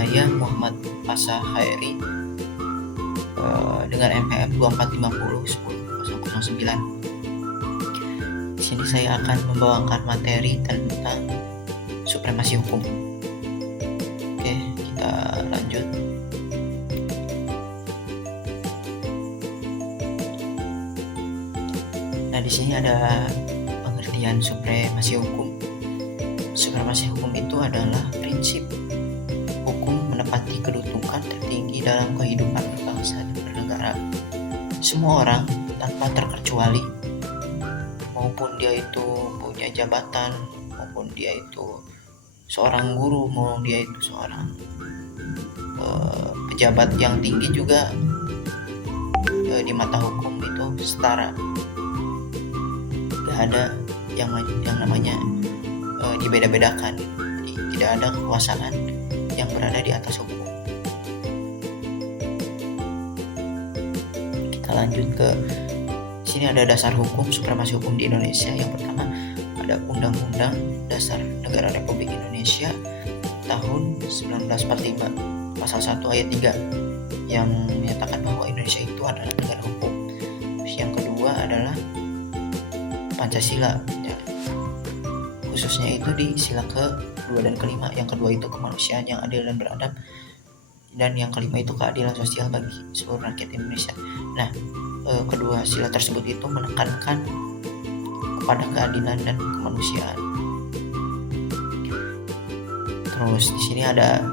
saya Muhammad Pasha Khairi dengan NPM 2450 1009. Di sini saya akan membawakan materi tentang supremasi hukum. Oke, kita lanjut. Nah, di sini ada pengertian supremasi hukum. Supremasi hukum itu adalah prinsip hukum menepati kedudukan tertinggi dalam kehidupan berbangsa dan bernegara. Semua orang tanpa terkecuali, maupun dia itu punya jabatan, maupun dia itu seorang guru, maupun dia itu seorang pejabat yang tinggi juga, di mata hukum itu setara. Gak ada yang namanya dibeda-bedakan. Jadi tidak ada kekuasaan yang berada di atas hukum. Kita lanjut ke sini. Ada dasar hukum supremasi hukum di Indonesia. Yang pertama ada Undang-Undang Dasar Negara Republik Indonesia tahun 1945 pasal 1 ayat 3 yang menyatakan bahwa Indonesia itu adalah negara hukum. Terus yang kedua adalah Pancasila, ya, khususnya itu di sila ke-2 dan ke-5. Yang kedua itu kemanusiaan yang adil dan beradab, dan yang kelima itu keadilan sosial bagi seluruh rakyat Indonesia. Nah, kedua sila tersebut itu menekankan kepada keadilan dan kemanusiaan. Terus di sini ada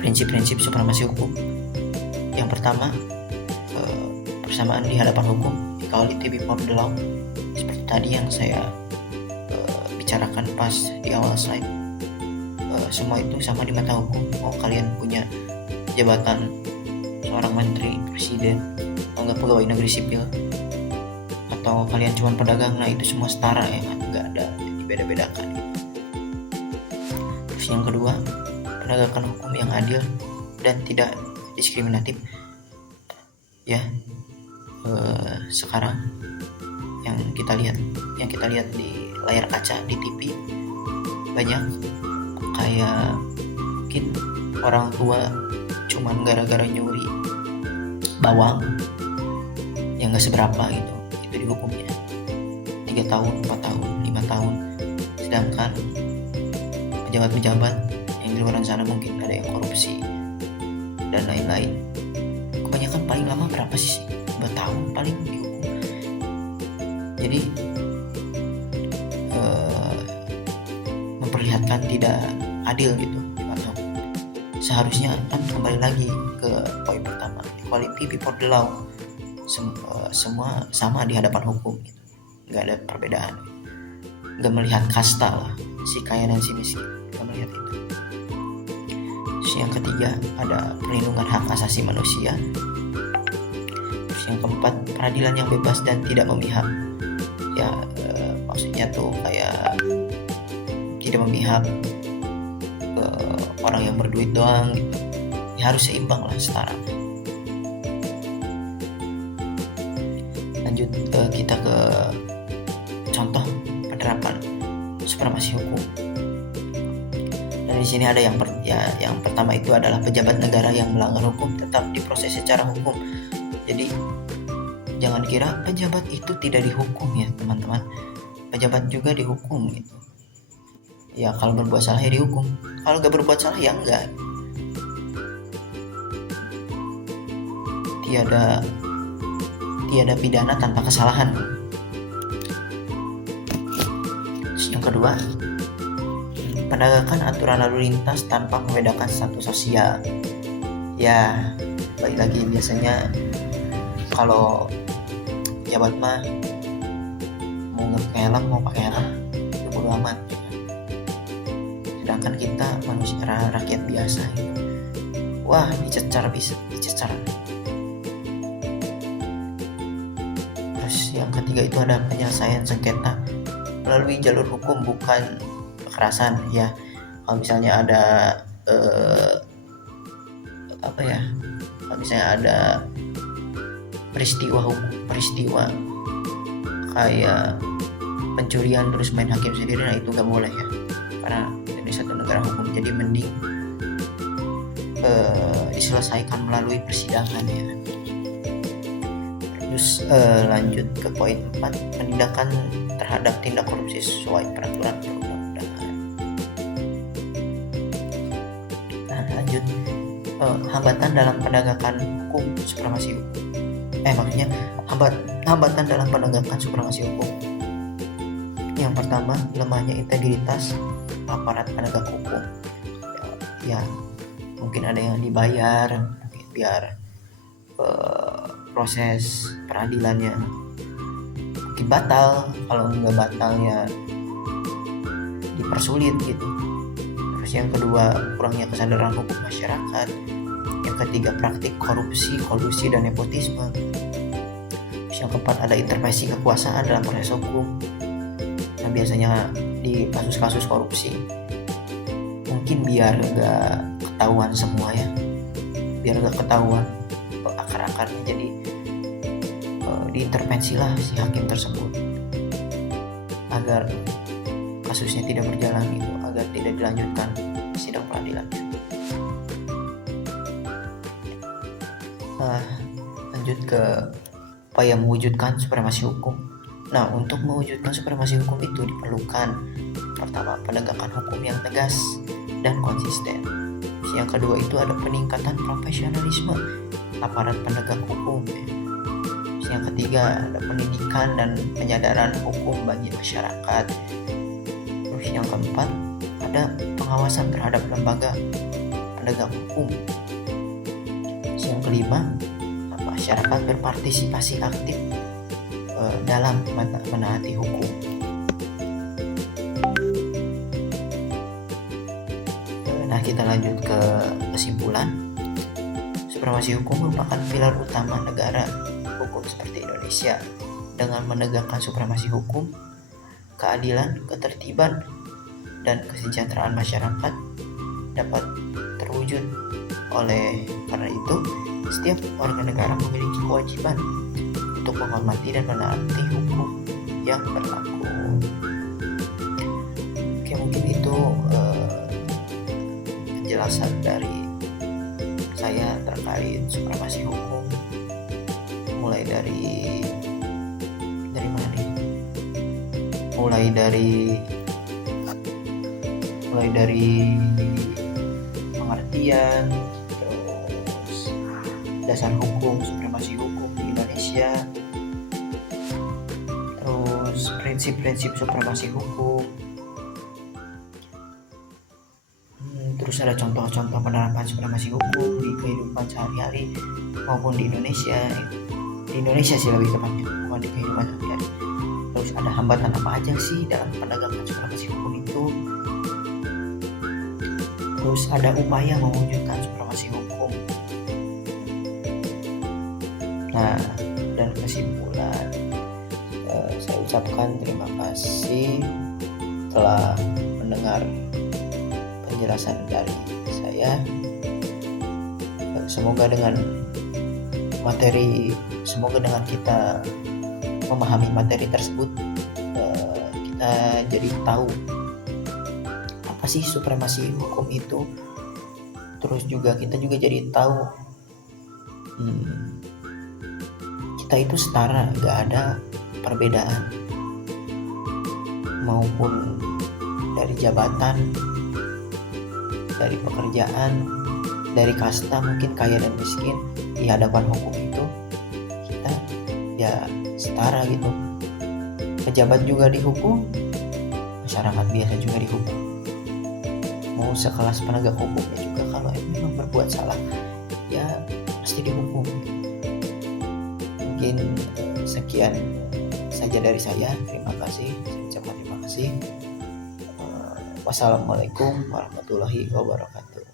prinsip-prinsip supremasi hukum. Yang pertama, persamaan di hadapan hukum, equality before the law. Seperti tadi yang saya bicarakan pas di awal slide. Semua itu sama di mata hukum. Mau kalian punya jabatan seorang menteri, presiden, anggap pegawai negeri sipil, atau kalian cuma pedagang, nah itu semua setara ya kan, nggak ada dibeda-bedakan. Terus yang kedua, penegakan hukum yang adil dan tidak diskriminatif. Ya, sekarang yang kita lihat di layar kaca di TV, banyak kayak mungkin orang tua cuman gara-gara nyuri bawang yang gak seberapa gitu, itu dihukumnya 3 tahun, 4 tahun, 5 tahun. Sedangkan pejabat-pejabat yang di luar sana mungkin ada yang korupsi dan lain-lain, kebanyakan paling lama berapa sih? 2 tahun paling dihukum. Jadi memperlihatkan tidak adil gitu. Seharusnya kan kembali lagi ke poin pertama, equality before the law. Semua sama di hadapan hukum gitu. Nggak ada perbedaan, nggak melihat kasta lah, si kaya dan si miskin, nggak melihat itu. Terus yang ketiga ada perlindungan hak asasi manusia. Terus yang keempat, peradilan yang bebas dan tidak memihak. Ya, maksudnya tuh kayak tidak memihak ke orang yang berduit doang gitu. Ya, harus seimbang lah, setara. Lanjut kita ke contoh penerapan supremasi hukum. Dan di sini ada yang pertama itu adalah pejabat negara yang melanggar hukum tetap diproses secara hukum. Jadi jangan kira pejabat itu tidak dihukum ya teman-teman. Pejabat juga dihukum gitu. Ya kalau berbuat salah ya dihukum, kalau gak berbuat salah ya enggak. Tiada pidana tanpa kesalahan. Terus yang kedua, penegakan aturan lalu lintas tanpa membedakan status sosial. Ya, balik lagi, biasanya kalau pejabat mah mau nggak helm, mau pakai helm, ya bodo amat. Sedangkan kita manusia, rakyat biasa gitu. Wah, dicecar. Terus yang ketiga itu ada penyelesaian sengketa melalui jalur hukum, bukan kekerasan ya. Kalau misalnya ada kalau misalnya ada peristiwa kayak pencurian terus main hakim sendiri, nah itu nggak boleh ya, karena Indonesia itu negara hukum. Jadi mending diselesaikan melalui persidangan ya. Terus lanjut ke poin 4, penindakan terhadap tindak korupsi sesuai peraturan perundang-undangan. Nah, lanjut hambatan dalam penegakan hukum supremasi hukum. Maksudnya hambatan dalam penegakan supremasi hukum. Yang pertama, lemahnya integritas aparat penegak hukum. Ya, mungkin ada yang dibayar biar proses peradilannya mungkin batal, kalau nggak batal ya dipersulit gitu. Terus yang kedua, kurangnya kesadaran hukum masyarakat. Yang ketiga, praktik korupsi, kolusi, dan nepotisme. Terus yang keempat, ada intervensi kekuasaan dalam proses hukum. Nah, biasanya di kasus-kasus korupsi mungkin biar nggak ketahuan semua ya, biar nggak ketahuan akar-akarnya, jadi diintervensilah si hakim tersebut agar kasusnya tidak berjalan gitu, agar tidak dilanjutkan sidang peradilan. Lanjut ke upaya mewujudkan supremasi hukum. Nah, untuk mewujudkan supremasi hukum itu diperlukan pertama, penegakan hukum yang tegas dan konsisten. Yang kedua itu ada peningkatan profesionalisme aparat penegak hukum. Yang ketiga ada pendidikan dan penyadaran hukum bagi masyarakat. Terus yang keempat ada pengawasan terhadap lembaga penegak hukum. Yang kelima, masyarakat berpartisipasi aktif dalam menaati hukum. Nah, kita lanjut ke kesimpulan. Supremasi hukum merupakan pilar utama negara hukum seperti Indonesia. Dengan menegakkan supremasi hukum, keadilan, ketertiban, dan kesejahteraan masyarakat dapat terwujud. Oleh karena itu, setiap warga negara memiliki kewajiban untuk menghormati dan menaati hukum yang berlaku. Oke, mungkin itu penjelasan dari saya terkait supremasi hukum, mulai dari mana nih? Mulai dari pengertian, terus dasar hukum, supremasi hukum di Indonesia, terus prinsip-prinsip supremasi hukum, terus ada contoh-contoh penerapan supremasi hukum di kehidupan sehari-hari maupun di Indonesia sih lebih tepatnya, bukan di kehidupan sehari-hari. Terus ada hambatan apa aja sih dalam penegakan supremasi hukum itu, terus ada upaya mewujudkan supremasi hukum. Nah, dan kesimpulan, saya ucapkan terima kasih telah mendengar penjelasan dari saya. Semoga dengan kita memahami materi tersebut, kita jadi tahu apa sih supremasi hukum itu. Terus juga kita jadi tahu kita itu setara, gak ada perbedaan, maupun dari jabatan, dari pekerjaan, dari kasta, mungkin kaya dan miskin, di hadapan hukum itu kita ya setara gitu. Pejabat juga dihukum, masyarakat biasa juga dihukum. Mau sekelas penegak hukumnya juga kalau memang berbuat salah ya pasti dihukum. Mungkin sekian saja dari saya. Terima kasih. Saya ucapkan terima kasih. Wassalamualaikum warahmatullahi wabarakatuh.